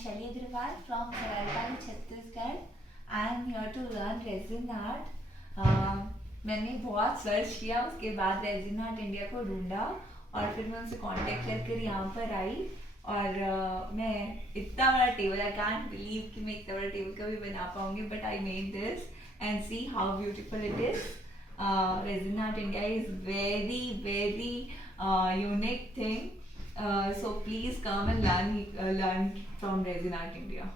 Shaily from Chhattisgarh. I am here to learn resin art. मैंने बहुत सर्च किया, उसके बाद रेजिन आर्ट इंडिया को ढूंढा और फिर मैं उनसे कांटेक्ट करके यहाँ पर आई और मैं इतना बड़ा टेबल, आई कांट बिलीव कि मैं इतना बड़ा टेबल कभी बना पाऊंगी, but I made this and see how beautiful it is. Resin Art India is very unique thing. So please come and learn from Resin Art India.